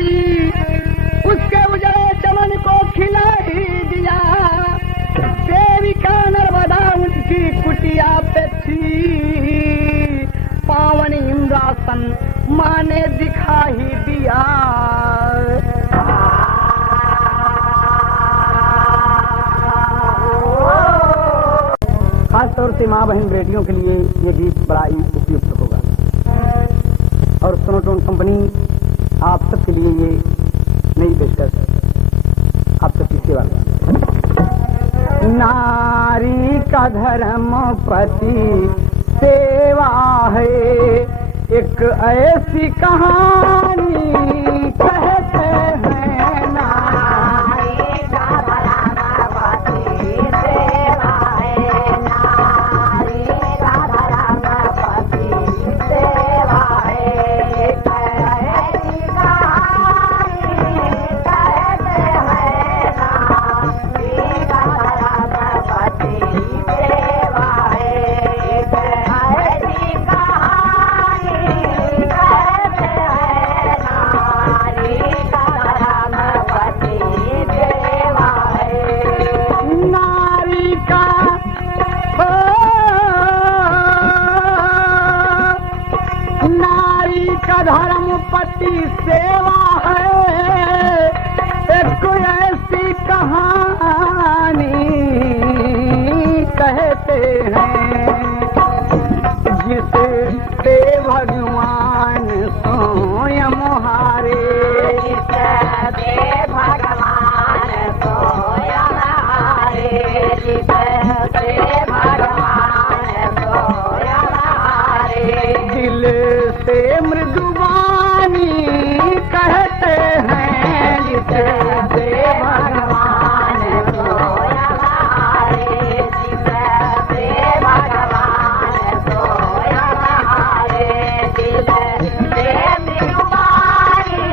पति उसके उजड़े चमन को खिला ही दिया। देविका नर्मदा उनकी कुटिया पे थी, पावन इंद्रासन माँ ने दिखा ही दिया। खास तौर से माँ बहन बेटियों के लिए ये गीत बड़ा ही उपयुक्त होगा। और सोनोटोन कंपनी आप सबके लिए ये नई पेशकश आप सबकी सेवा में। नारी का धर्म पति सेवा है, एक ऐसी कहानी कहते हैं। नारी का धर्म पति सेवा है, नारी का धर्म पति सेवा है, एक ऐसी कहानी कहते हैं। नारी का धर्म पति सेवा है, एक ऐसी कहानी कहते हैं। नारी का धर्म पति सेवा है। नारी का नारी का धर्म पति सेवा है, एक ऐसी कहानी कहते हैं। जिसे ते भगवान स्वयं हारे, जिसे ते भगवान स्वयं हारे, जिसे ते भगवान स्वयं हारे। दिल से मृदुवानी कहते हैं, जिसे ते भगवान स्वयं हारे, जिसे ते भगवान स्वयं हारे। दिल से मृदुवानी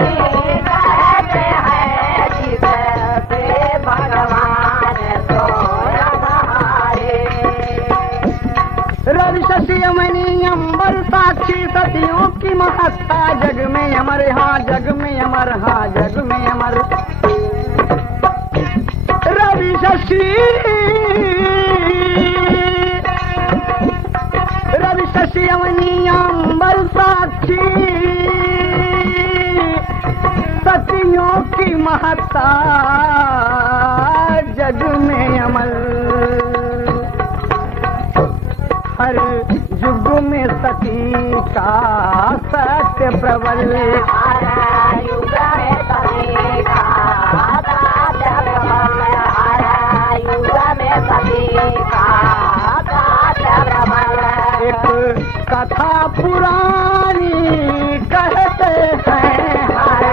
कहते हैं, जिसे ते भगवान स्वयं हारे। रवि शशि यमनी अंबर साक्षी सतियों की महत्ता, जग में अमर, हाँ जग में अमर, हाँ जग में अमर। रवि शशि रवि शशि यमनी अंबर साक्षी सतियों की महत्ता, जग में अमर। हर युग में सती का सत्य प्रबल, हर युग में सती का सत्य प्रबल, हर युग में सती का सत्य प्रबल। एक कथा पुरानी कहते हैं, हर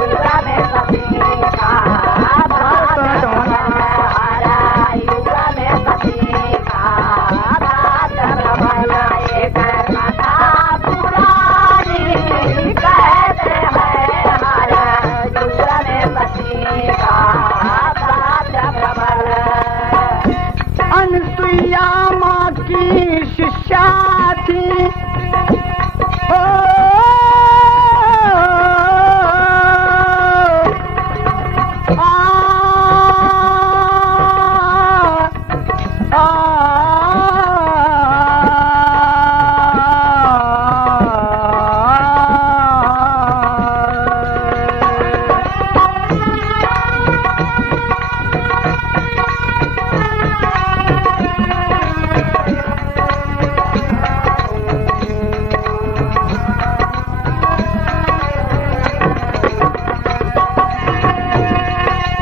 युग में सती का सत्य प्रबल, हर युग में सती का एक कथा पुरानी कहते हैं। हर युग में सती का सत्य प्रबल। अनसुईया माँ की शिष्या थी,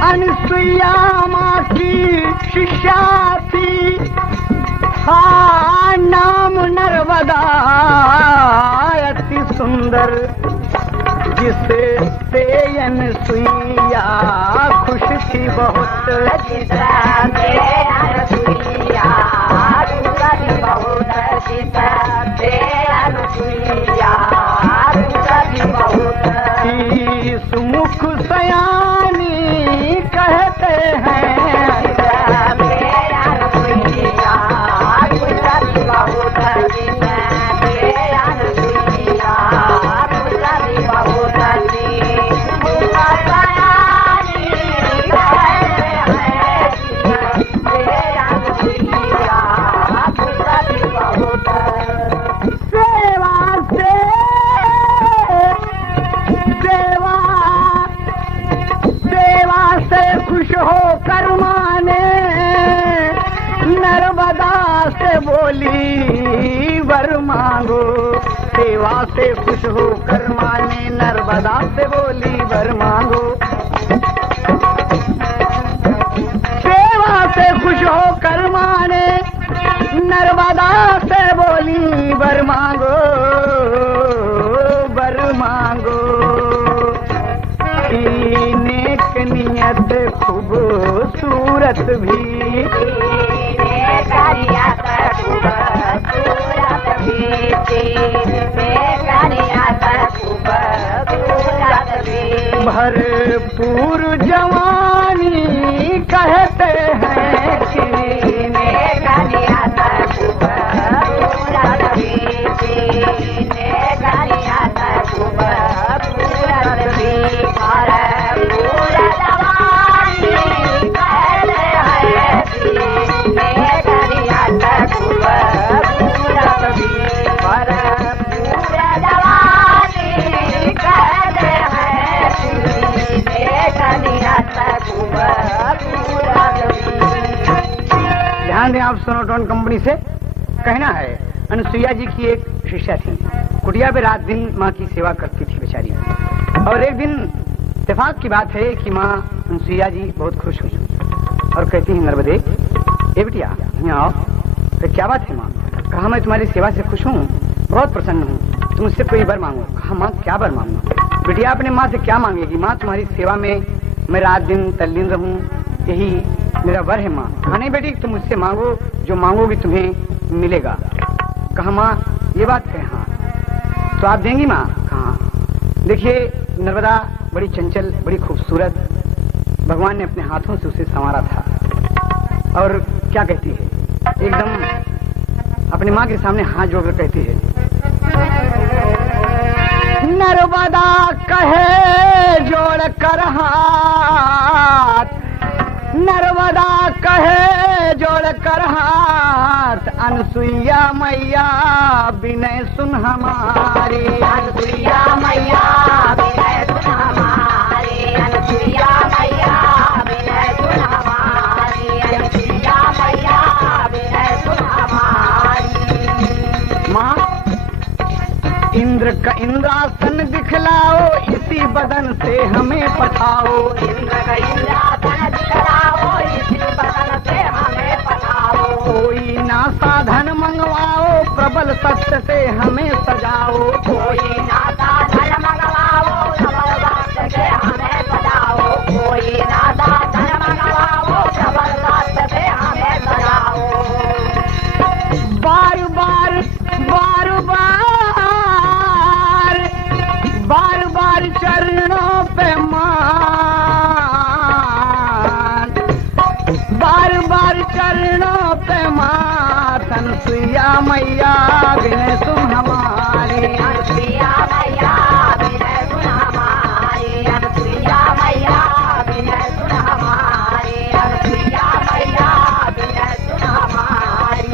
अनसुईया माँ की शिष्या थी, हाँ नाम नर्मदा अति सुंदर। जिसे से अनसुईया खुश थी बहुत, जिसे अनसुईया खुश थी बहुत, जिसे अनसुईया खुश थी बहुत। सुमुख सयानी कहते हैं, बहुत बोली वर मांगो, सेवा से खुश हो कर माने नर्मदा से बोली वर मांगो। सेवा से खुश हो कर माने नर्मदा से बोली वर मांगो, वर मांगो। नेक नियत खूबसूरत भी, भरपूर जवानी कहते हैं कि ध्यान दें आप, सोनोटोन कंपनी से कहना है, अनुसुईया जी की एक शिष्या थी, कुटिया पे रात दिन माँ की सेवा करती थी बेचारी। और एक दिन इत्तेफाक की बात है कि माँ अनुसुईया जी बहुत खुश हुई और कहती हैं नर्मदे, ए बिटिया यहाँ आओ। तो क्या बात है माँ? कहा मैं तुम्हारी सेवा से खुश हूँ, बहुत प्रसन्न हूँ, तुम मुझसे कोई वर मांगो। कहा माँ क्या वर मांगो? बिटिया अपने माँ से क्या मांगेगी? माँ तुम्हारी सेवा में मैं रात दिन तल्लीन रहूं, यही मेरा वर है माँ। कहा नहीं बेटी, तुम मुझसे मांगो, जो मांगोगी तुम्हें मिलेगा। कहा माँ ये बात है? हाँ। तो आप देंगी माँ? कहा देखिए नर्मदा बड़ी चंचल, बड़ी खूबसूरत, भगवान ने अपने हाथों से उसे संवारा था। और क्या कहती है, एकदम अपनी माँ के सामने हाथ जोड़कर कहती है, नर्मदा कहे जोड़ कर हाथ, नर्मदा कहे जोड़ कर हाथ, अनुसुईया मैया विनय सुन हमारी, अनुसुईया मैया विनय सुन हमारी, अनुसुईया मैया विनय सुन हमारी, अनुसुईया मैया विनय सुन हमारी। माँ इंद्र का इंद्रासन दिखलाओ, इसी बदन से हमें पठाओ, इंद्र का इंद्रासन दिखलाओ, इसी बदन से हमें पठाओ। कोई ना साधन मंगवाओ, प्रबल सत्य से हमें सजाओ, कोई ना साधन मंगवाओ, प्रबल सत्य से हमें सजाओ, कोई ना साधन मंगवाओ, प्रबल सत्य से हमें सजाओ। बार बार बार बार बार चरणों पे मान, बार बार चरणों पे मान, अनुसुईया मैया विनय सुन हमारी, अनुसुईया मैया विनय सुन हमारी, अनुसुईया मैया विनय सुन हमारी, अनुसुईया मैया विनय सुन हमारी।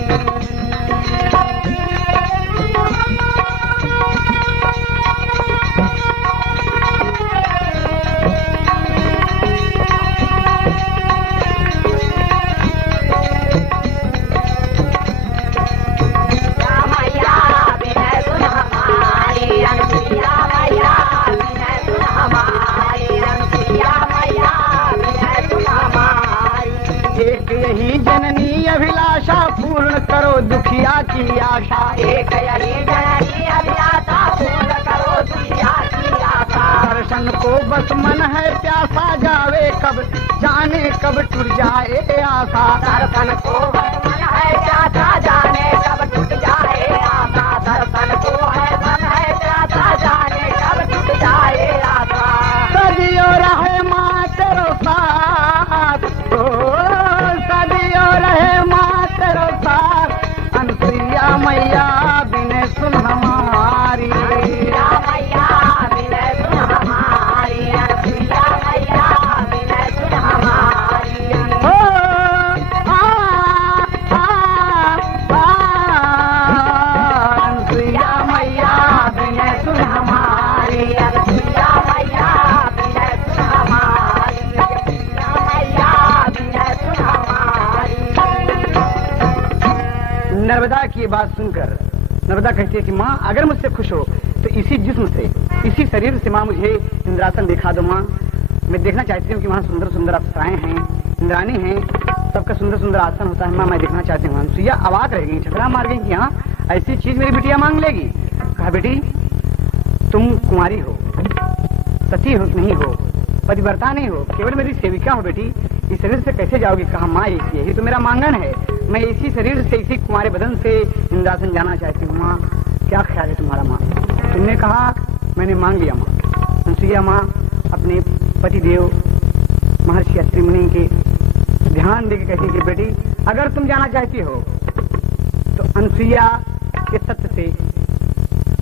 यही जननी अभिलाषा पूर्ण करो दुखिया की आशा, एक यही जननी अभिलाषा पूर्ण करो दुखिया की आशा। दर्शन को बस मन है प्यासा, जावे कब जाने कब टूट जाए आशा, दर्शन को बस मन है प्यासा, जाने कब टूट जाए आशा, दर्शन को है मन है प्यासा, जाने कब टूट जाए आशा। सदियों रहे माँ तेरो साथ, सदियों रहे माँ तेरो साथ, अनुसुईया मैया विनय सुन हमारी, अनुसुईया मैया विनय सुन हमारी, अनुसुईया मैया विनय सुन हमारी। नर्मदा कहती है कि माँ अगर मुझसे खुश हो तो इसी जिस्म से, इसी शरीर से माँ मुझे इंद्रासन दिखा दो माँ। मैं देखना चाहती हूँ कि वहाँ सुंदर सुंदर अप्सराएं हैं, इंद्राणी हैं, सबका सुंदर सुंदर आसन होता है माँ, मैं देखना चाहती हूँ। अनुसुईया अवाक रह गई, छकरा मार गई कि हाँ ऐसी चीज मेरी बिटिया मांग लेगी। कहा बेटी तुम कुंवारी हो, सती हो नहीं हो, पतिव्रता नहीं हो, केवल मेरी सेविका हो बेटी, इस शरीर से कैसे जाओगी? कहा माँ यही तो मेरा मांगन है, मैं इसी शरीर से, इसी कुंवारे बदन से इंद्रासन जाना चाहती हूँ माँ, क्या ख्याल है तुम्हारा माँ? तुमने कहा मैंने मांग लिया माँ। अनुसुईया माँ अपने पतिदेव महर्षि अत्रि मुनि के ध्यान देकर कहती कि बेटी अगर तुम जाना चाहती हो तो अनुसुईया के सत्य से,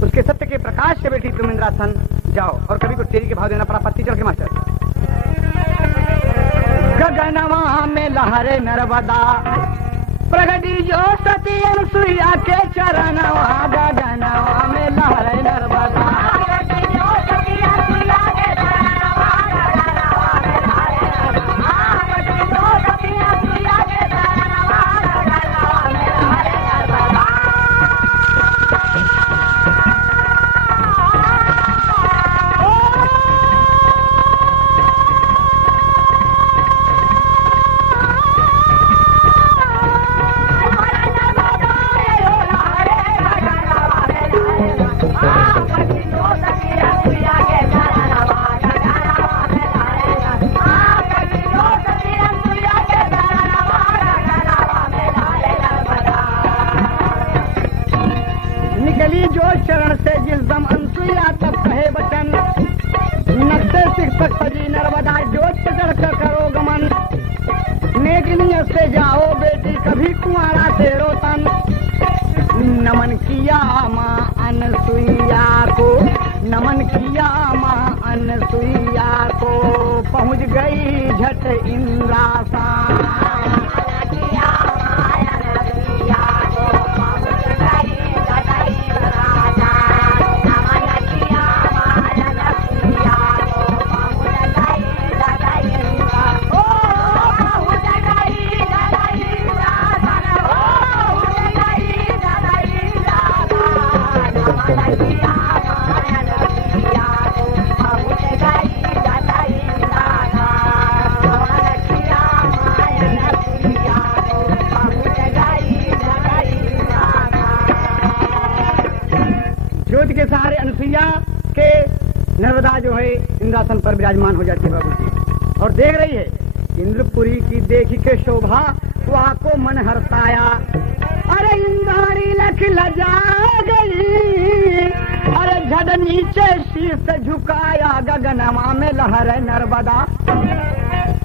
उसके सत्य के प्रकाश से बेटी तुम इंद्रासन जाओ। और कभी को तेरी के भाव देना पड़ा, पत्ती चढ़ के मास्टर। गगनवा में लहरे नर्मदा प्रगति जो सती अनुसुईया के चरणवा, गगनवा में लहरे नर्मदा चरण से जिस दम अनुसुईया तब कहे वचन, नक्शे शिक्षक सजी नर्मदा जोत चढ़ कर करो गमन, नेक नियत से जाओ बेटी कभी कुंवारा से रोतन। नमन किया माँ अनुसुईया को, नमन किया माँ अनुसुईया को, पहुँच गई झट इंद्रासन। ज्योति के सहारे अनुसुईया के नर्मदा जो है इंद्रासन पर विराजमान हो जाती है बाबू जी, और देख रही है इंद्रपुरी की देखी के शोभा वहाँ को मन हर्षाया। अरे इंद्राणी लख लजा गई, अरे झड़ नीचे शीर्ष झुकाया, गगनमा में लहरे नर्मदा।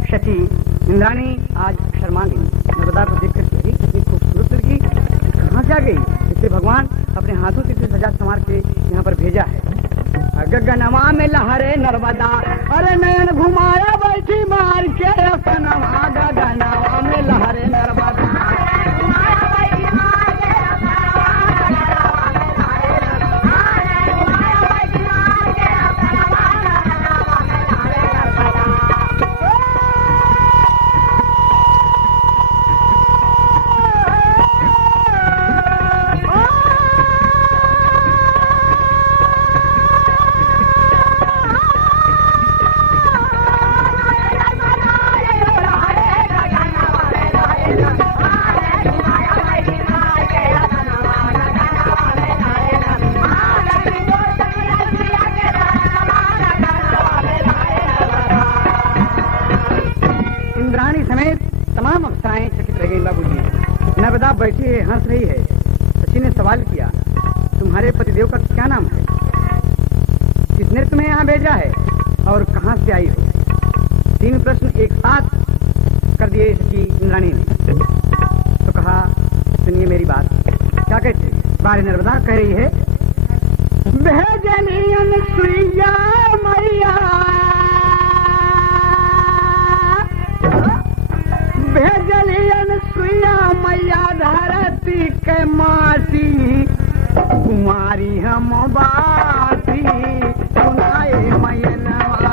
शची इंद्राणी आज शर्मा गई, नर्मदा को देख कर इतनी खूबसूरत लड़की कहाँ से आ गई? इससे भगवान अपने हाथों से इसे सजा संवार के यहाँ पर भेजा है। गगनमा में लहरे नर्मदा, अरे नयन घुमाया बैठी मार के अपनमा, गगनमा में लहरे नर्मदा। तमाम अप्सराएं चकित रह गई बाबूजी। नर्मदा बैठी है, हंस रही है। शची ने सवाल किया तुम्हारे पतिदेव का क्या नाम है? किसने तुम्हें यहाँ भेजा है और कहाँ से आई हो? 3 प्रश्न एक साथ कर दिए शची इंद्राणी ने। तो कहा सुनिए मेरी बात। क्या कहते हैं? बारी नर्मदा कह रही है भेजनी अनुसुईया मैया, भेजली अनुसुईया मैया धरती के मासी, कुमारी हम बासी सुनाए मैनवा।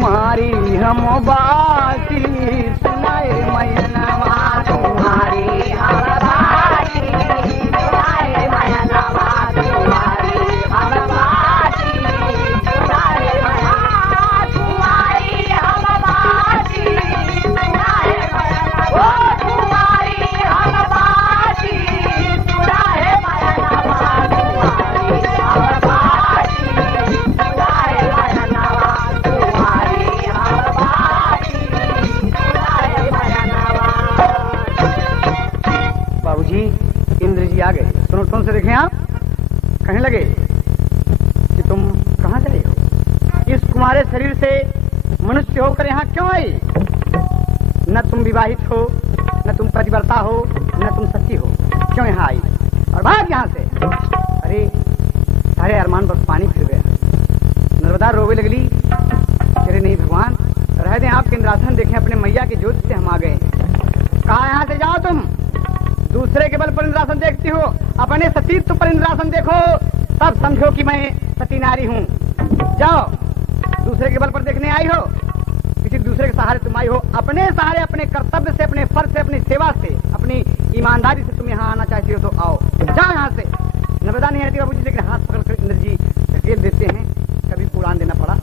तुम्हारी हम बाती सुनाए मैनवा तुम्हारी हम बाती सुनाए मैनवा तुम्हारी हम बाती सुनाए मैनवा तुम्हारी हम बाती सुनाए मैनवा तुम्हारी हम बाती सुनाए मैनवा तुम्हारी हम बाती सुनाए मैनवा तुम्हारी हम बाती सुनाए मैनवा। बाबूजी इंद्र जी आ गए। सुनो टोन से देखें आप, कहने लगे कि तुम कहाँ चले हो, इस तुम्हारे शरीर से मनुष्य होकर यहाँ क्यों आई? न तुम विवाहित हो, न तुम पतिव्रता हो, न तुम सच्ची हो, क्यों यहाँ आई? और भाग यहाँ से। अरे सारे अरमान पर पानी फिर गया। नर्मदा रोवे लगली, अरे नहीं भगवान, रह दें आपके इंद्रासन देखें, अपने मैया के ज्योति से हम आ गए। कहा यहाँ से जाओ तुम, दूसरे के बल पर इंद्रासन देखती हो, अपने सतीत्व पर इंद्रासन देखो, तब समझो कि मैं सती नारी हूँ। जाओ, दूसरे के बल पर देखने आई हो, किसी दूसरे के सहारे तुम आई हो, अपने सहारे, अपने कर्तव्य से, अपने फर्ज से, अपनी सेवा से, अपनी ईमानदारी से तुम यहाँ आना चाहती हो तो आओ, जाओ यहाँ से। नर्मदा नहीं आती बाबूजी, लेकिन हाथ पकड़कर इंद्र जी धकेल देते हैं, कभी उड़ान देना पड़ा।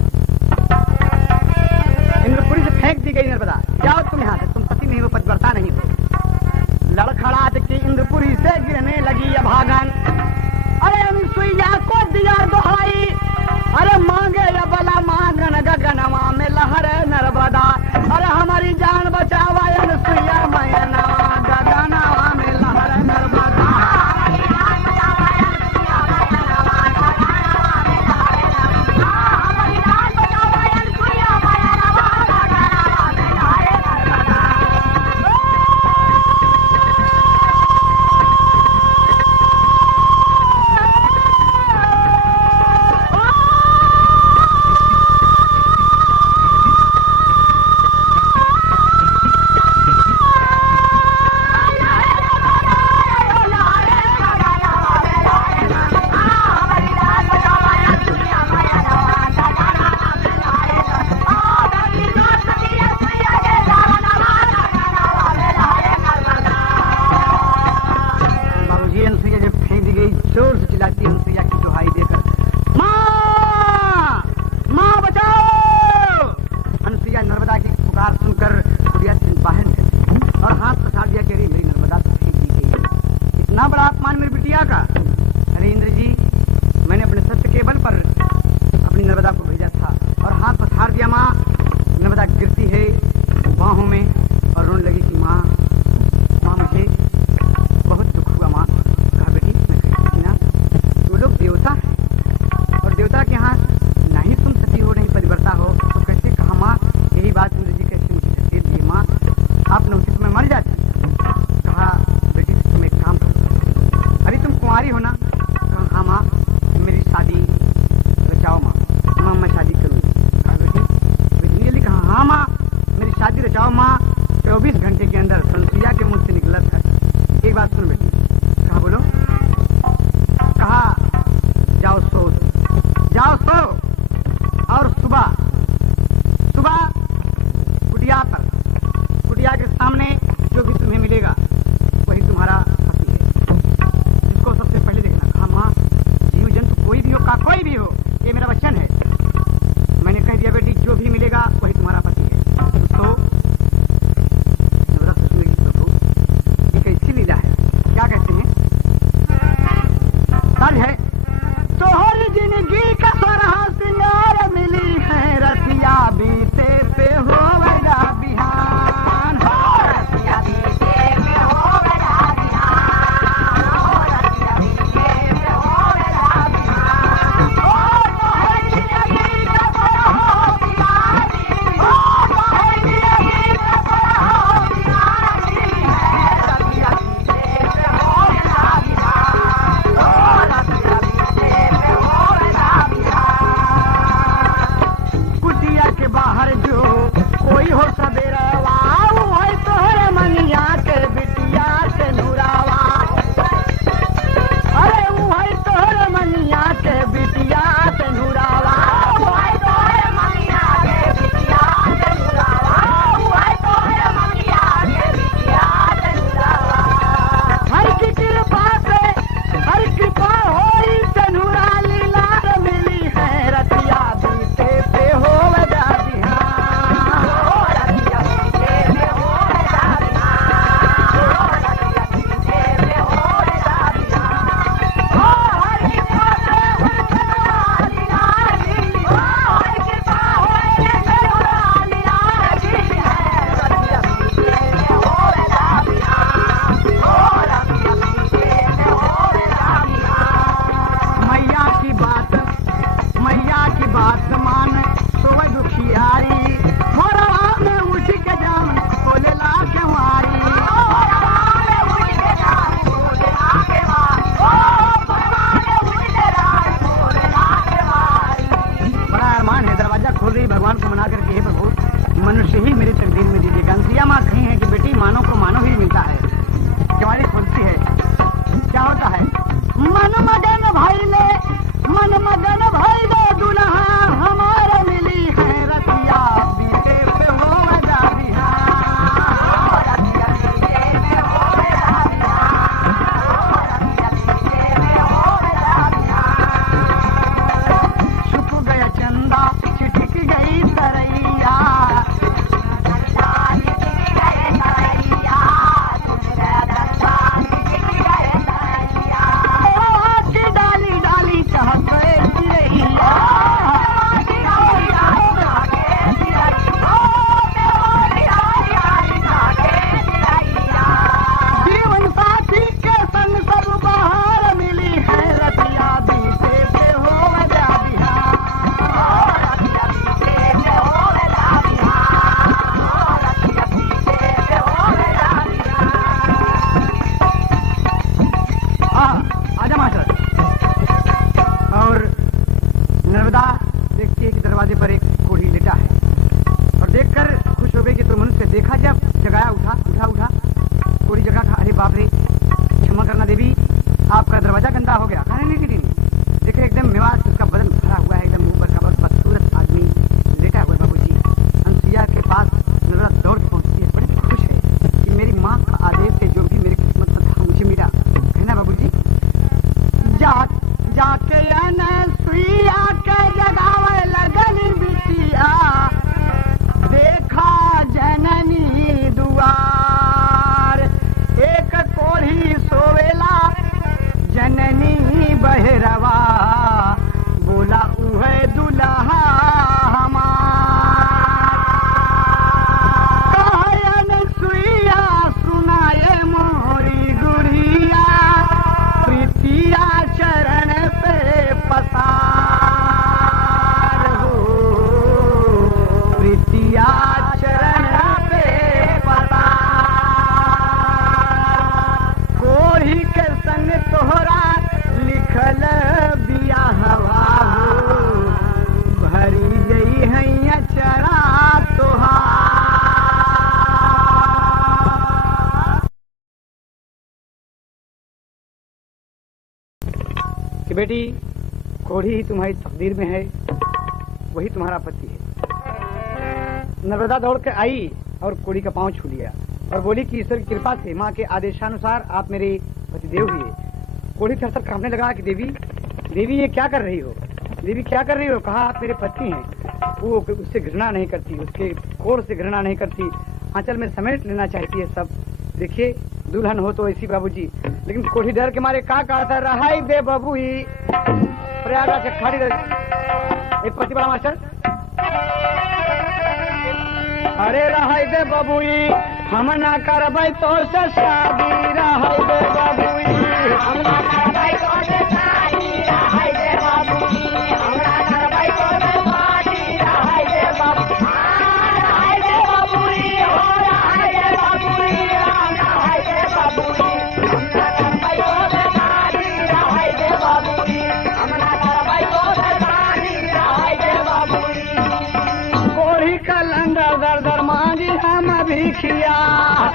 इंद्रपुरी से फेंक दी गई नर्मदा, जाओ तुम यहाँ से, तुम सती नहीं हो, पतिव्रता नहीं हो। लड़खड़ाहट की इंद्रपुरी से गिरने लगी अभागन। अरे अनुसुईया को दिया दोहाई, अरे मांगे बला मांगन गगनवा में लहरे नर्मदा, अरे हमारी जान बचावा अनुसुईया मैनवा गगनवा में लहरे नर्मदा। सामने जो भी तुम्हें मिलेगा वही तुम्हारा पति है, जिसको सबसे पहले देखना। दरवाजे पर एक कोढ़ी लेटा है और देखकर खुश हो गई कि तो मनुष्य देखा, जब जगाया उठा कोढ़ी जगह कहा, अरे बाप रे, क्षमा करना देवी, आपका दरवाजा गंदा हो गया। कहने नहीं दीदी, देखे एकदम मेवाड़ उसका बदन भरा हुआ है, एकदम ऊपर का बहुत बदसूरत आदमी लेटा हुआ। बाबूजी अनसुईया के पास नर्मदा दौड़ पहुंचती है, बड़ी खुश है कि मेरी माँ का आदेश से जो भी मेरी किस्मत में था मुझे मिला। कहना बाबूजी, जाके अनसुईया के जगावे लगन बिटिया, देखा जननी दुआर, एक कोढ़ी सोवेला जननी बहरवा, बोला उहे दुल्हा हमार। अनसुईया सुनाए मोरी गुड़िया, प्रीतिया चरण पे पसार हो, प्रीतिया चरण पे पसार। कोढ़ी के संग तोहरा लिखल बियाहवा हो, भरी गई है चरा तोहार। कि बेटी, कोढ़ी ही तुम्हारी तकदीर में है, वही तुम्हारा पति है। नर्मदा दौड़ के आई और कोढ़ी का पांव छू लिया और बोली कि ईश्वर की कृपा से, माँ के आदेशानुसार आप मेरे पतिदेव हुए। कोढ़ी थर-थर कांपने लगा कि देवी ये क्या कर रही हो, देवी क्या कर रही हो। कहा, आप मेरे पति हैं, वो उससे घृणा नहीं करती, उसके कोर से घृणा नहीं करती, आंचल में समेट लेना चाहती है सब। देखिए दुल्हन हो तो ऐसी बाबूजी। लेकिन कोढ़ी डर के मारे का कहता, रहाई दे बाबू ही प्रयागराज से खड़ी एक पति बड़ा मास्टर, अरे रहाई दे बाबूई, हम ना करबै तो से शादी, रहाई दे बाबूई, हम ना करबै तो से शादी, रहाई दे बाबूई, हम ना करबै तो से शादी, रहाई दे बाबूई, रहाई दे बाबूई, हो रहाई दे बाबूई, रहाई दे बाबूई, हम ना करबै तो से शादी, रहाई दे बाबूई, हम ना करबै तो से शादी, रहाई दे बाबूई। कोढ़ी का लंडा दर दर मांगी हम भिखिया,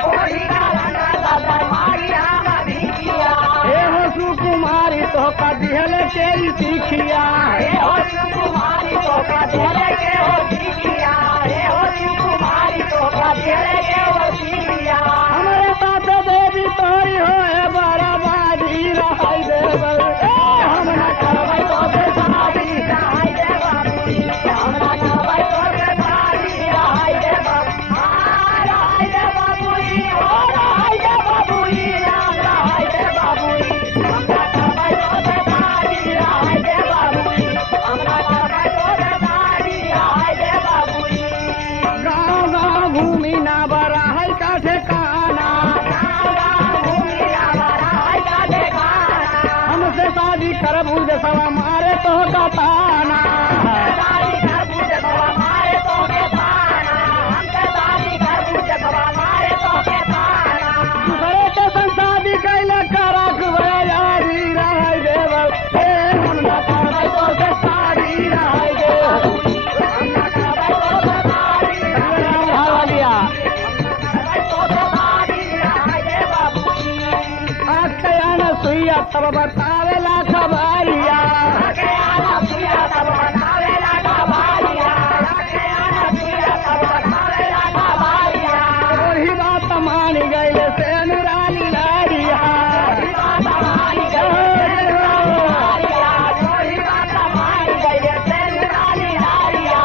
कोढ़ी का लंडा दर दर मांगी हम भिखिया, हे हो सुकुमारी तो का दिहल के सीखिया, हे हो सुकुमारी तो का दिहल के हो सीखिया, हे हो सुकुमारी तो का दिहल के हो सीखिया। हमारे साथ देवी तोरी हो है बराबादी, रहाई दे बाबू, हम ना करबै तो से शादी, रहाई दे बाबू, हम ना करबै तो से शादी, रहाई दे बाबू, रहाई दे बाबू, हो रहाई दे बाबू, रहाई दे बाबू, हम ना करबै तो से शादी, रहाई दे बाबू, हम ना करबै तो से शादी, रहाई दे बाबू। गाँव गाँव घूमी ना बरा है का ठिकाना, गाँव गाँव घूमी ना बरा है का ठिकाना, हमसे शादी करबू जसवा मारे तो का ताना, शादी करबू जसवा मारे तो के ताना, हमसे शादी करबू जसवा मारे तो के ताना। दूसरे के संग शादी कैले करक यारी, रहाई दे बाबू, हम ना करबै तो से शादी, रहाई दे बाबू, हम ना करबै तो से शादी, रहाई दे बाबू। अनसुईया तब बतावेला खबरिया, अनसुईया तब बतावेला खबरिया, अनसुईया तब बतावेला खबरिया। कोढ़ी बात मान गई से अनुरानी लारिया, कोढ़ी बात मान गई, कोढ़ी बात मान गई से अनुरानी लारिया।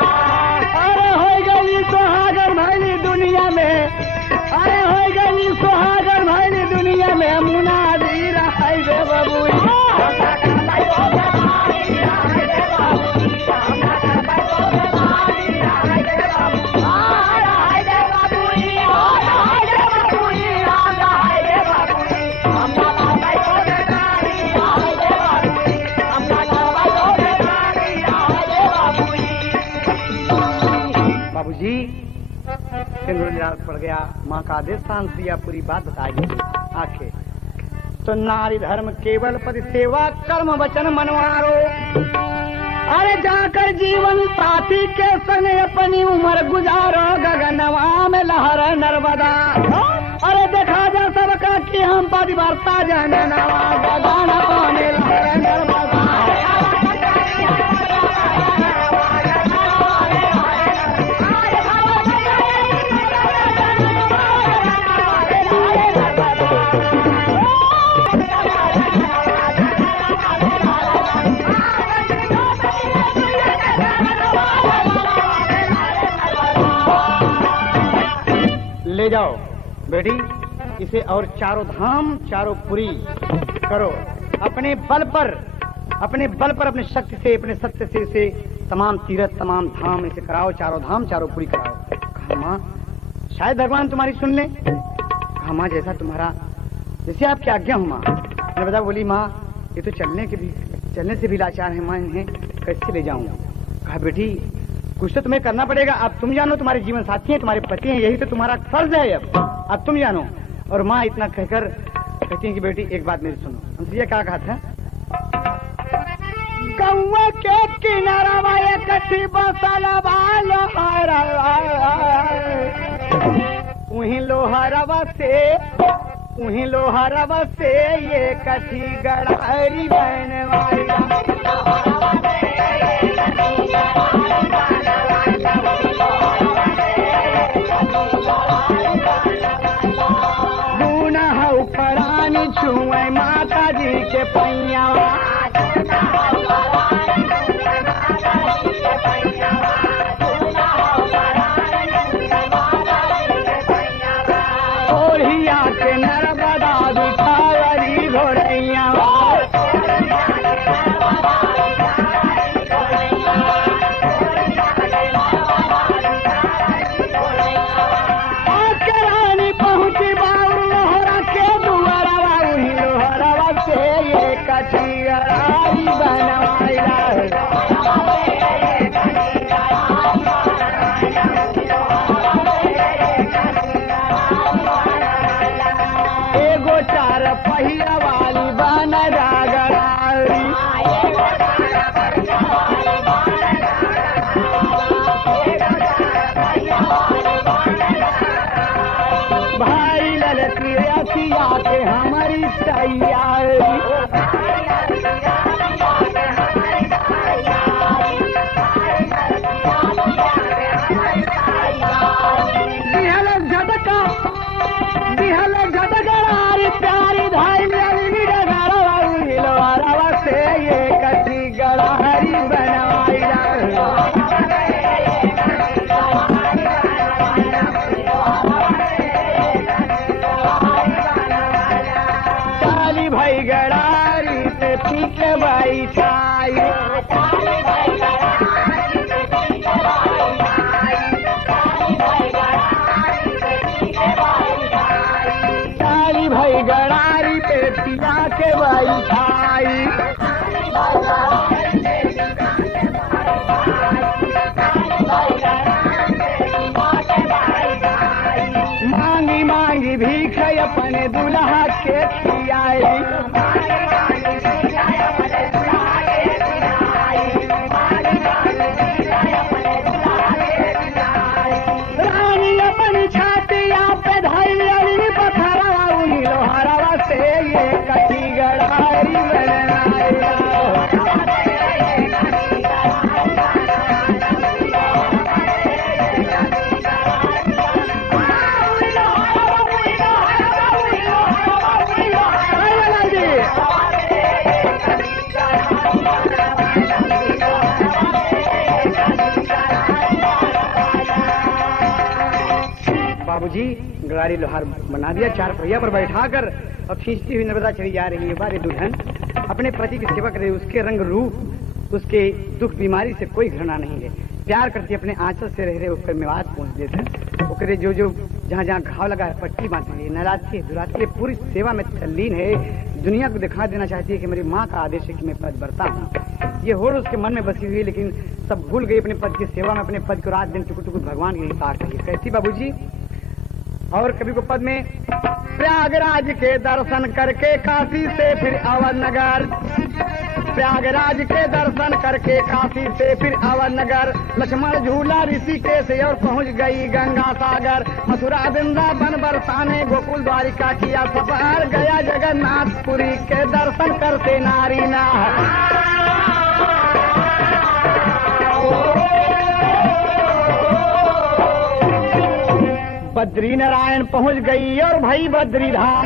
अरे हो गई सुहागन भैली दुनिया में, अरे हो गई सुहागन भैली दुनिया में, मुनादी रहाई दे बाबू, हम ना करबै तो से शादी, रहाई दे बाबू, हम ना करबै तो से शादी, रहाई दे बाबू, रहाई दे बाबू, हो रहाई दे बाबू, रहाई दे बाबू, हम ना करबै तो से शादी, रहाई दे बाबू, हम ना करबै तो से शादी, रहाई दे बाबू। बाबूजी सिंदूर पड़ गया, माँ का आदेश सांसिया पूरी बात बताई आखे। तो नारी धर्म केवल पति सेवा, कर्म वचन मनवारो, अरे जाकर जीवन साथी के संग अपनी उम्र गुजारो गगनवा में लहर नर्मदा। अरे देखा जा सबका कि हम परिवारता जाने नवा गगनवा में लहर नर्मदा। ले जाओ बेटी इसे और चारों धाम चारों पुरी करो। अपने बल पर अपने शक्ति से अपने सत्य से इसे तमाम तीर्थ तमाम धाम इसे कराओ। चारों धाम चारों पुरी कराओ। कहा माँ शायद भगवान तुम्हारी सुन ले। कहा माँ जैसे आपकी आज्ञा हो माँ। नर्मदा बोली माँ ये तो चलने से भी लाचार है माँ, इन्हें कैसे ले जाऊं। कहा बेटी कुछ तो तुम्हें करना पड़ेगा। अब तुम जानो, तुम्हारे जीवन साथी हैं, तुम्हारे पति हैं, यही तो तुम्हारा फर्ज है। अब तुम जानो। और माँ इतना कहकर कहती है कि बेटी एक बात मेरी सुनो। हमसे ये क्या कहा था? गौवा के किनारा कठी बसला बालो उही लोहरवा से ये कठी गड़ारी बनवाया। छुए माता जी के पैया ओढ़िया के नर्मदा बिठावरी घोड़ैया। पहिया वाली बन जागरारी भाई ललकी रसिया के हमारी तैयारी। प्यारी धाई मेरी डगरवा से ये कटी गड़हरी बनवाई। चाली भाई गड़ारी से पीछे भाई छाई। भाई गड़ारी पे पिला के भाई खाई। मांगी मांगी भीख अपने दुल्हा के खियाई। रानी अपनी छातिया पे धैर्य पथरा लोहरवा से ये कटी गड़ारी बनवाया। बाबूजी गड़ारी लोहार बना दिया, चार पहिया पर बैठाकर और खींचती हुई नर्मदा चली जा रही है। बारे दुल्हन अपने पति की सेवा करे, उसके रंग रूप उसके दुख बीमारी से कोई घृणा नहीं है। प्यार करती अपने आंचल से रह रहे ऊपर मेवात पहुँच देते। ओकरे जो जहाँ जहाँ घाव लगा है पट्टी बांधती है, नहलाती है दुलाती है, पूरी सेवा में तल्लीन है। दुनिया को दिखा देना चाहती है कि मेरी माँ का आदेश है कि मैं पद बरता हूँ। ये होड़ उसके मन में बसी हुई है, लेकिन सब भूल गई अपने पद की सेवा में। अपने पद को रात दिन टुकुर टुकुर भगवान की ताक रही है। कैसी बाबूजी? और कभी को पद में प्रयागराज के दर्शन करके काशी से फिर अवध नगर प्रयागराज के दर्शन करके काशी से फिर अवर नगर लक्ष्मण झूला ऋषिकेश और पहुंच गई गंगा सागर। मथुरा वृंदावन बरसाने गोकुल द्वारिका किया सफर, गया जगन्नाथपुरी के दर्शन करते नारी नार। बद्री नारायण पहुंच गई और भाई बद्री धाम,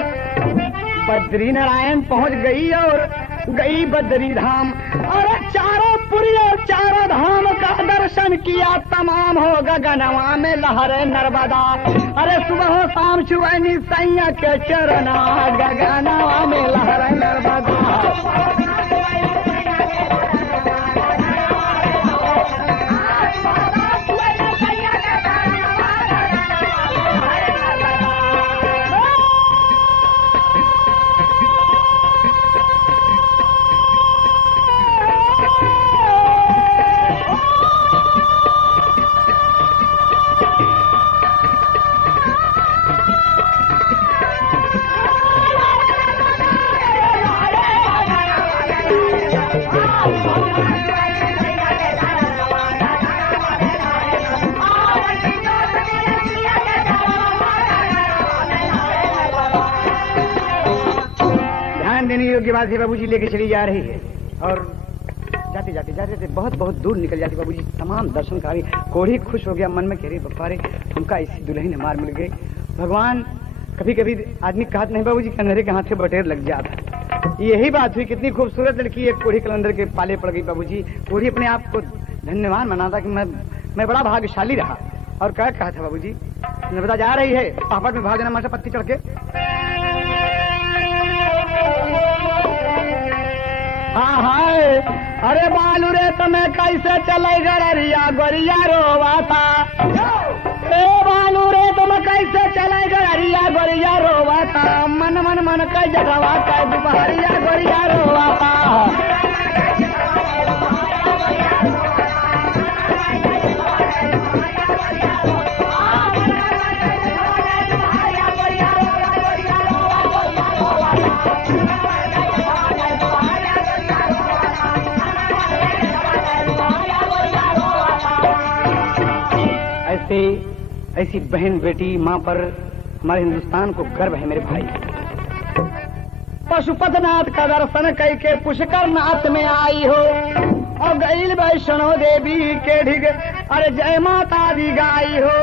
बद्री नारायण पहुंच गई और गई बद्री धाम। और चारों पुरी और चारों धाम का दर्शन किया तमाम हो गगनवा में लहरे नर्मदा। अरे सुबह शाम छुएनी सैया के चरना, गगनवा में लहरे नर्मदा। योग्य बात है, बाबूजी लेके चली जा रही है और जाते जाते जाते बहुत बहुत दूर निकल जाती। बाबूजी तमाम दर्शनकारी कोढ़ी खुश हो गया, मन में कह रही बप्पारे हमका ऐसी दुल्हन हमार मिल गई। भगवान कभी कभी आदमी कहते नहीं बाबूजी अंधेरे के हाथ से बटेर लग जाता। यही बात हुई, कितनी खूबसूरत लड़की एक कोढ़ी कलंदर के पाले पड़ गई। बाबूजी कोढ़ी अपने आप को धन्यवान मनाता कि मैं बड़ा भाग्यशाली रहा। और क्या कहा था बाबूजी, नर्मदा जा रही है, पापड़ में भाग जाना माशा पत्ती चढ़ के। हाँ हाय, अरे बालू रे तुम्हें कैसे चले गड़रिया गोरिया रोवाता। ए बालू रे तुम कैसे चले गड़रिया गोरिया रोवाता। मन मन मन का जगवा का दुपहरिया गोरिया रोवाता। ऐसी बहन बेटी माँ पर हमारे हिंदुस्तान को गर्व है मेरे भाई। पशुपतिनाथ का दर्शन कई के पुष्कर नाथ में आई हो और गईल वैष्णो देवी के ढिग अरे जय माता दी गाई हो।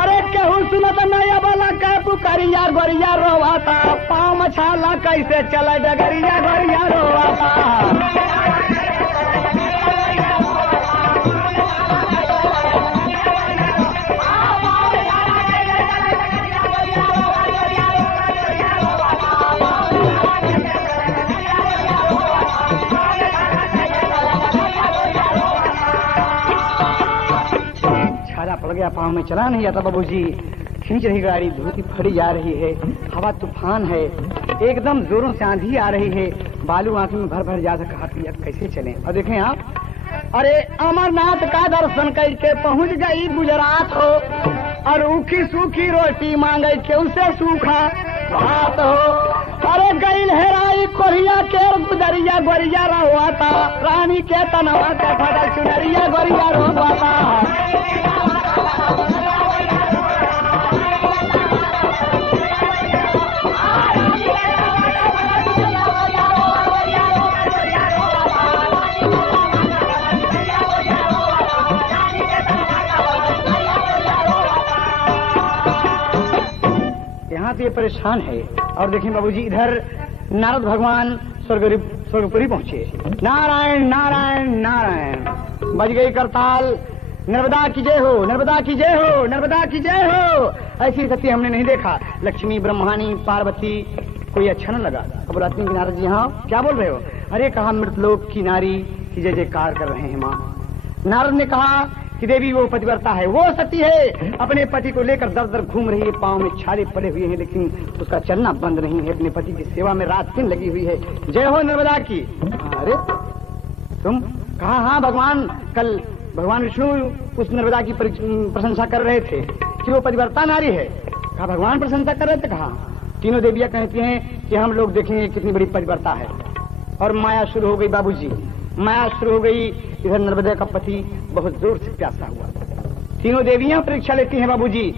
अरे केहू सुनत नया वाला का पुकरिया गोरिया रोवाता। पाँव मछाला कैसे चला डगरिया गोरिया रोवाता। पड़ गया, पाँव में चला नहीं आता बाबूजी। खींच रही गाड़ी, धोती फड़ी जा रही है, हवा तूफान है, एकदम जोरों से आंधी आ रही है, बालू आंखों में भर भर जाता। कहा कि अब कैसे चलें। और देखें आप, अरे अमरनाथ का दर्शन करके पहुंच गई गुजरात हो और रूखी सूखी रोटी मांगे के उसे सूखा भात हो। अरे गई लहराई कोरिया के गुजरिया गोरिया रोवाता। रानी के तनवा के फटल चुनरिया गोरिया रोवाता। यहाँ से ये परेशान है। और देखें बाबूजी, इधर नारद भगवान स्वर्गपुरी पहुंचे। नारायण नारायण नारायण बज गई करताल। नर्मदा की जय हो, नर्मदा की जय हो, नर्मदा की जय हो। ऐसी सती हमने नहीं देखा। लक्ष्मी ब्रह्मानी पार्वती कोई अच्छा न लगा। अब बोलाती कि नारद जी हाँ क्या बोल रहे हो। अरे कहा मृतलोक की नारी की जय जयकार कर रहे हैं माँ। नारद ने कहा कि देवी वो पतिव्रता है, वो सती है, अपने पति को लेकर दर दर घूम रही है, पाँव में छाले पड़े हुए हैं, लेकिन उसका चलना बंद नहीं है। अपने पति की सेवा में रात दिन लगी हुई है। जय हो नर्मदा की। अरे तुम कहा हाँ भगवान, कल भगवान विष्णु उस नर्मदा की प्रशंसा कर रहे थे कि वो पतिव्रता नारी है। कहा भगवान प्रशंसा कर रहे थे। कहा तीनों देवियां कहती हैं कि हम लोग देखेंगे कितनी बड़ी पतिव्रता है। और माया शुरू हो गई बाबूजी, माया शुरू हो गई। इधर नर्मदा का पति बहुत जोर से प्यासा हुआ। तीनों देवियां परीक्षा लेती हैं बाबूजी।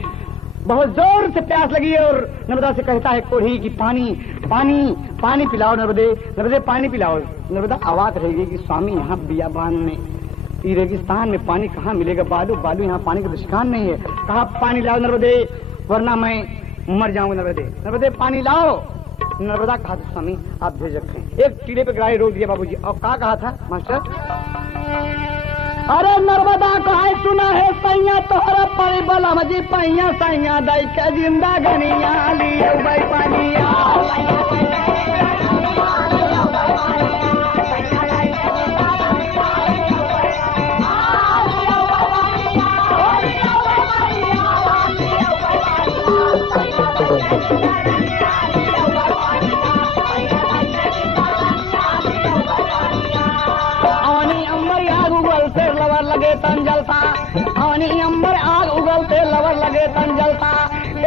बहुत जोर से प्यास लगी है और नर्मदा से कहता है कोढ़ी की पानी पानी पानी पिलाओ नर्मदे, नर्मदे पानी पिलाओ। नर्मदा आवाज रहेगी कि स्वामी यहाँ बियाबान में, रेगिस्तान में पानी कहाँ मिलेगा? बालू बालू, यहाँ पानी का दुष्कान नहीं है। कहा पानी लाओ नर्मदे, वरना मैं मर जाऊंगा। नर्मदे नर्मदे पानी लाओ। नर्मदा कहा था स्वामी आप भेज रखें। एक टीले पे गाड़ी रोक दिया बाबूजी। और कहा था मास्टर? अरे नर्मदा कहा सुना है सैया तोहरा परिबल मजी पैया सैया दाई के जिंदा गनिया लियो भाई पानिया। तन जलता आनी अंबर आग उगलते लवर लगे तन जलता।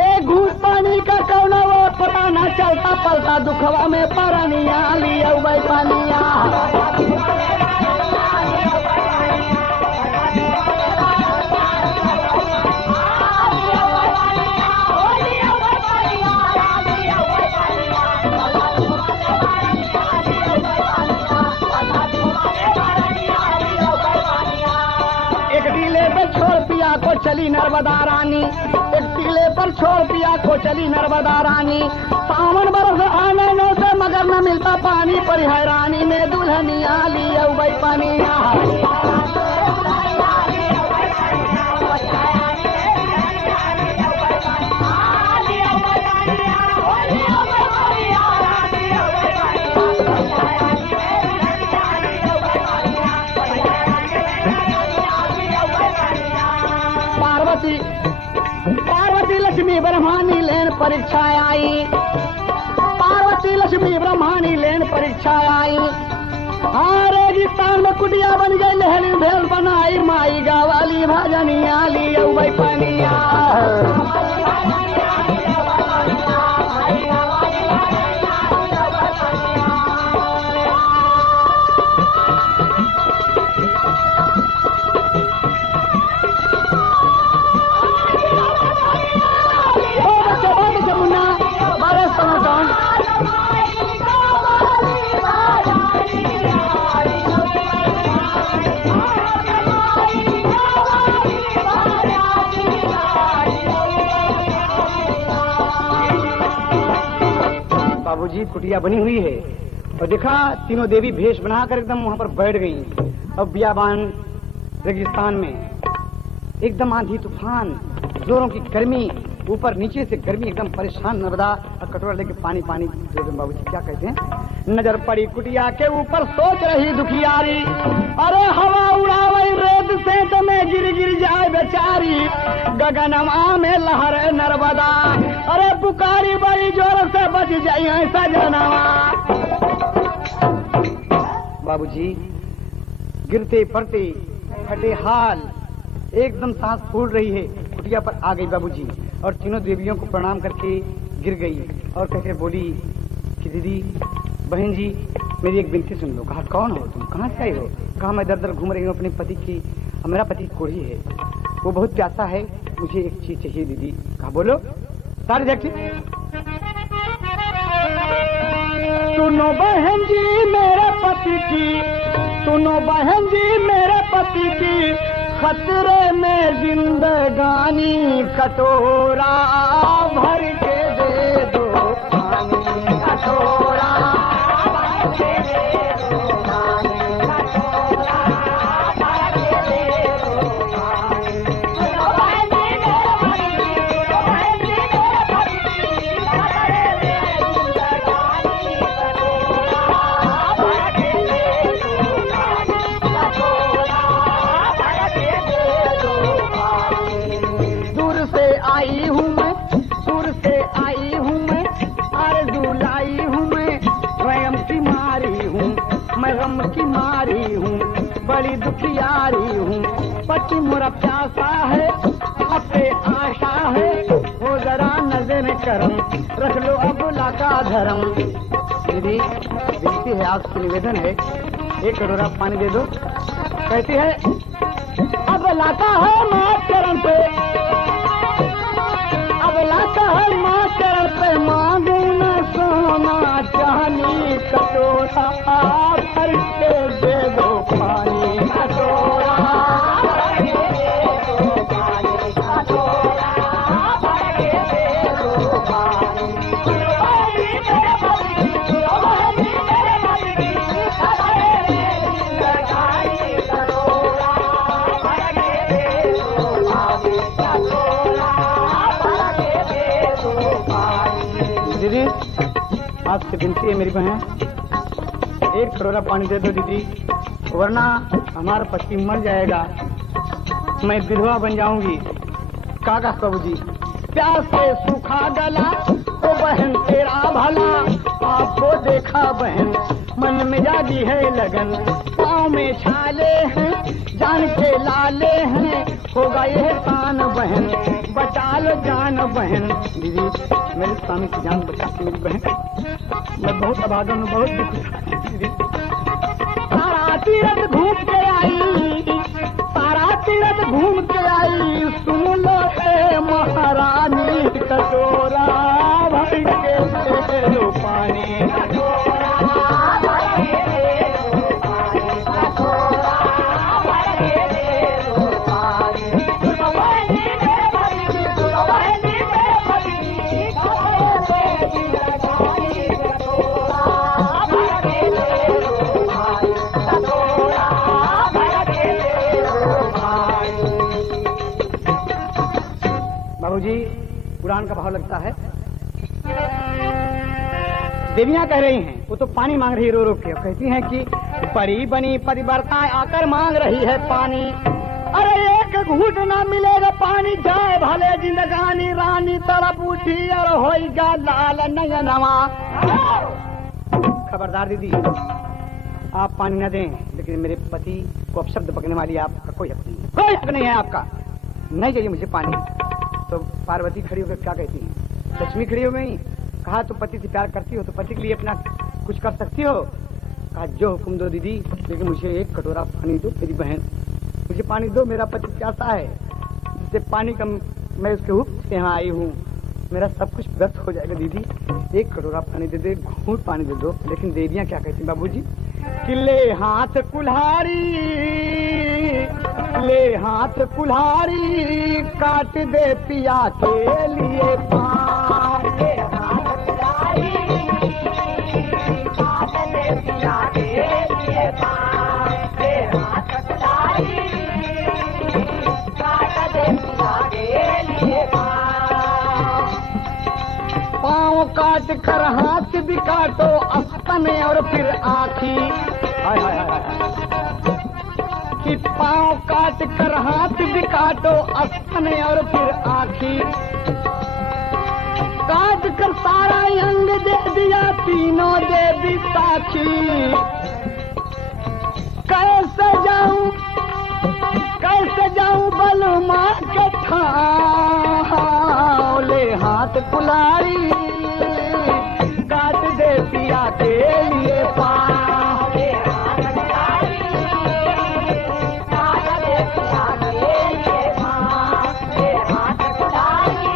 एक घूट पानी का कौना वो पता न चलता, पलता दुखवा में परनिया लिया भाई पानिया। को चली नर्मदा रानी, एक टीले पर छोड़ पिया को चली नर्मदा रानी। सावन बरस आने नो से मगर न मिलता पानी, पर हैरानी में दुल्हनिया लिया भाई पानिया। पार्वती लक्ष्मी ब्रह्मानी लेन परीक्षा आई, पार्वती लक्ष्मी ब्रह्मानी लेन परीक्षा आई। रेगिस्तान में कुटिया बन गई लहरी भेल बनाई, माई गावाली भजनिया लिया भाई पानिया। बाबूजी कुटिया बनी हुई है और देखा तीनों देवी भेष बनाकर एकदम वहां पर बैठ गई। अब बियाबान रेगिस्तान में एकदम आंधी तूफान, जोरों की गर्मी, ऊपर नीचे से गर्मी, एकदम परेशान नर्मदा और कटोरा लेके पानी पानी। बाबूजी क्या कहते हैं? नजर पड़ी कुटिया के ऊपर सोच रही दुखियारी, अरे हवा उड़ावई रेत से तो मैं गिर गिर जाए बेचारी। गगनमा में लहर नर्मदा, अरे पुकारी बड़ी जोर से बच जाए सजनवा। बाबूजी गिरते पड़ते फटे हाल, एकदम सांस फूल रही है। कुटिया पर आ गई बाबूजी और तीनों देवियों को प्रणाम करके गिर गई और कहकर बोली कि दीदी बहन जी मेरी एक विनती सुन लो। कहा कौन हो तुम, कहाँ से आई हो? कहा मैं दर दर घूम रही हूँ अपने पति की, मेरा पति कोढ़ी है, वो बहुत प्यासा है, मुझे एक चीज चाहिए दीदी। कहा बोलो। सारी देखी सुनो बहन जी मेरे पति की, सुनो बहन जी मेरे पति की, खतरे में जिंदगानी, कटोरा भर के दे दो पानी, कटोरा भर के दे दो पानी, कटोरा भर के दे दो पानी। सुनो बहन जी मेरे पति की, बहन जी मेरे पति की, खतरे में जिंदगानी, कटोरा भर के दे दो पानी, कटोरा भर के दे दो पानी। दूर से आई हूँ मैं, दूर से आई हूँ मैं, आरज़ू लाई हूँ मैं, स्वयं की मारी हूँ, मैं गम की मारी हूँ, बड़ी दुखियारी हूँ। पति मोरा प्यासा है, अपने आशा है, हो जरा नजर करम, रख लो अबुला का धर्म। दीदी मेरी विनती है, आपसे निवेदन है, एक कटोरा पानी दे दो। कहती है अब लाता है माँ चरण पे, अब लाता है माँ चरण पे, मांगू न सोना चांदी, कटोरा भर के दे दो पानी, कटोरा भर के दे दो पानी, कटोरा भर के दे दो पानी। दीदी आपसे विनती है मेरी बहन, एक कटोरा पानी दे दो दीदी, वरना हमारा पति मर जाएगा, मैं विधवा बन जाऊंगी। काका बाबू जी, प्यास से सूखा गला तो बहन तेरा भला, आपको देखा बहन मन में जागी है लगन, पाँव में छाले हैं जान के लाले हैं, होगा यह तान बहन, बचा लो जान बहन। दीदी मेरे स्वामी की जान बचा मेरी बहन, मैं बहुत अभागन हूँ, बहुत दीदी। सारा तीरथ घूम के आई, सारा तीरथ घूम के आई, सुन लो हे महारानी, कटोरा भर के दे दो पानी, कटोरा भर के दे दो पानी, कटोरा भर के दे दो पानी। बाबूजी पुराण का भाव लगता है, देवियां कह रही हैं, वो तो पानी मांग रही है रो रो के, कहती हैं कि परी बनी परिवर्ता आकर मांग रही है पानी, अरे एक घूंट ना मिलेगा पानी, जाए भले जिंदगानी, रानी तरफ उठी और होएगा लाल नयनवा। खबरदार दीदी, आप पानी न दें, लेकिन मेरे पति को अपशब्द पकड़ने वाली आपका कोई हक नहीं है, कोई हक नहीं है आपका, नहीं चाहिए मुझे पानी। तो पार्वती खड़ी होकर क्या कहती है, लक्ष्मी खड़ी हो गई, कहा तो पति से प्यार करती हो तो पति के लिए अपना कुछ कर सकती हो, कहा जो हुक्म दो दीदी, लेकिन मुझे एक कटोरा पानी दो मेरी बहन, मुझे पानी दो, मेरा पति प्यासा है, जिससे पानी का मैं उसके हुक्म से यहाँ आई हूँ, मेरा सब कुछ व्यर्थ हो जाएगा दीदी, एक कटोरा पानी दे दे, घूंट पानी दे दो। लेकिन देवियां क्या कहती बाबूजी, कि ले हाथ कुल्हाड़ी, ले हाथ कुल्हाड़ी, काट दे पिया के लिए पान, ले हाथ कुल्हाड़ी, काट दे पिया के लिए पान, ले हाथ कुल्हाड़ी, काट दे पिया के लिए पान। पाँव काट कर हाथ भी काटो, अस्पन और फिर आँखी, हाय हाय हाय, कि पाँव काट कर हाथ भी काटो, अस्पन और फिर आँखी, काट कर सारा अंग दे दिया, तीनों देवी साक्षी, कैसे जाऊं बलमा के ठाव, ले हाथ कुल्हाड़ी, काट दे पिया के लिए पाँव, ले हाथ कुल्हाड़ी, काट दे पिया के लिए पाँव, ले हाथ कुल्हाड़ी,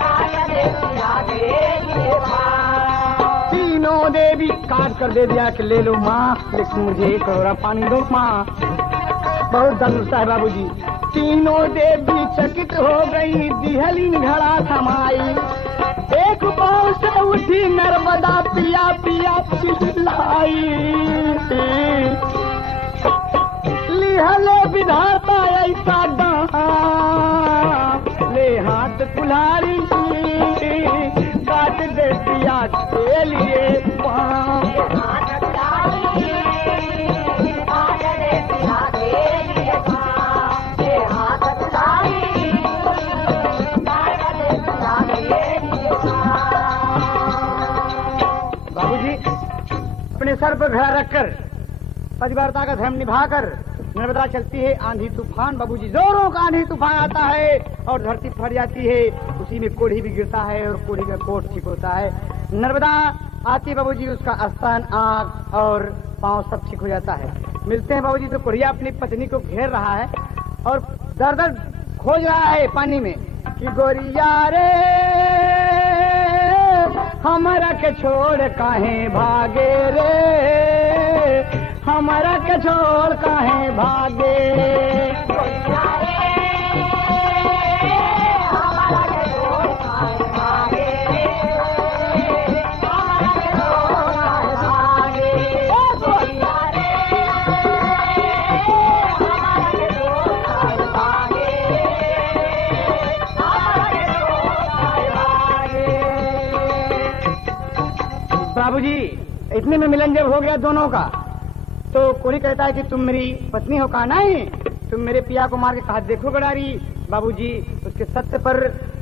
काट दे पिया के लिए पाँव। तीनों देवी काट कर दे दिया कि ले लो माँ, लेकिन मुझे एक कटोरा पानी दो माँ। बहुत धनुषा है बाबूजी। तीनों देवी चकित हो गई, दिहली घड़ा थमाई, एक पाँव से उठी नर्मदा, पिया पिया चिल्लाई, लिहले विधाता ऐसा दान, ले हाथ कुल्हाड़ी, काट दे पिया के लिए पाँव, अपने सर पर घड़ा रखकर पतिव्रता का धर्म निभाकर नर्मदा चलती है। आंधी तूफान बाबूजी, जोरों का आंधी तूफान आता है और धरती फट जाती है, उसी में कोढ़ी भी गिरता है और कोढ़ी का कोट ठीक होता है। नर्मदा आती बाबूजी उसका स्तन, आँख और पाँव सब ठीक हो जाता है। मिलते हैं बाबूजी तो कुरिया अपनी पत्नी को घेर रहा है और दर दर खोज रहा है पानी में कि गोरिया रे हमारा के छोड़ काहे भागे रे, हमारा के छोड़ काहे भागे। बाबूजी इतने में मिलन जब हो गया दोनों का तो कोई कहता है कि तुम मेरी पत्नी हो। कहा नहीं, तुम मेरे पिया को मार के कहा देखो गडारी। बाबूजी उसके सत्य पर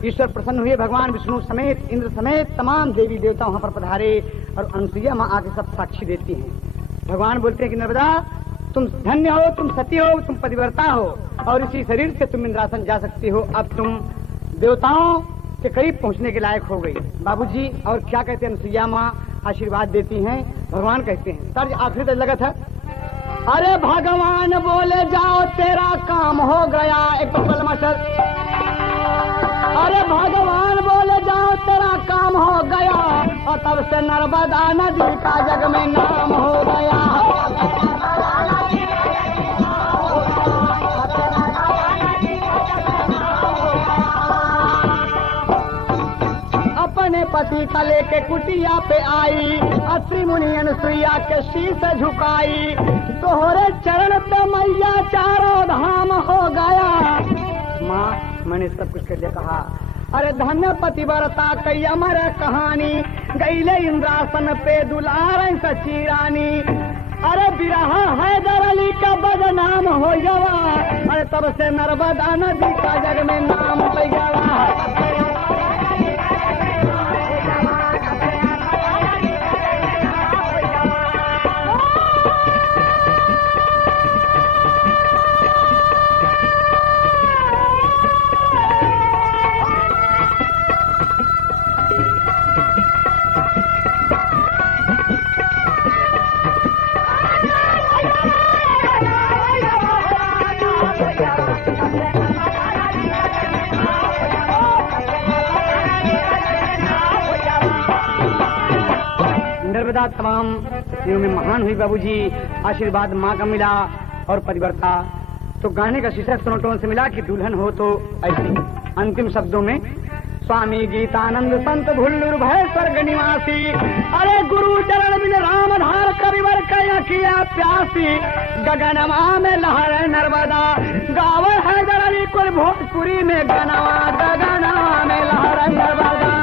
ईश्वर प्रसन्न हुए, भगवान विष्णु समेत इंद्र समेत तमाम देवी देवता वहां पर पधारे और अनुसुईया माँ आके सब साक्षी देती हैं। भगवान बोलते हैं कि नर्मदा तुम धन्य हो, तुम सती हो, तुम पतिव्रता हो और इसी शरीर से तुम इंद्रासन जा सकती हो। अब तुम देवताओं के करीब पहुंचने के लायक हो गई। बाबूजी और क्या कहते हैं, अनुसुईया माँ आशीर्वाद देती हैं। भगवान कहते हैं तर्ज आखिरी तक लगा था, अरे भगवान बोले जाओ तेरा काम हो गया। एक पल मास्टर, अरे भगवान बोले जाओ तेरा काम हो गया और तब से नर्मदा नदी का जग में नाम हो गया। अपने पति का लेके कुटिया पे आई, अत्रि मुनि अनुसुईया के शीश झुकाई। तोहरे चरण पे मैया चारों धाम हो गया। माँ मैंने सब कुछ कर दिया। कहा अरे धन्य पतिव्रता कई अमर कहानी, गईले इंद्रासन पे दुलार सची रानी। अरे बिरहा हैदर अली का बदनाम हो गया, अरे तब से नर्मदा नदी का जग में नाम हो गया। नर्मदा तमाम दिनों में महान हुई बाबूजी, आशीर्वाद माँ का मिला और पतिव्रता। तो गाने का शीर्षक सोनोटोन से मिला कि दुल्हन हो तो ऐसी। अंतिम शब्दों में स्वामी गीतानंद संत भुल्लुर भय स्वर्ग निवासी, अरे गुरु चरण बिन राम धार करिवर कया किया प्यासी। गगनमा में लहर नर्मदा गावे हैदर अली कुल भोजपुरी में गनवा, गगनमा में लहर नर्मदा।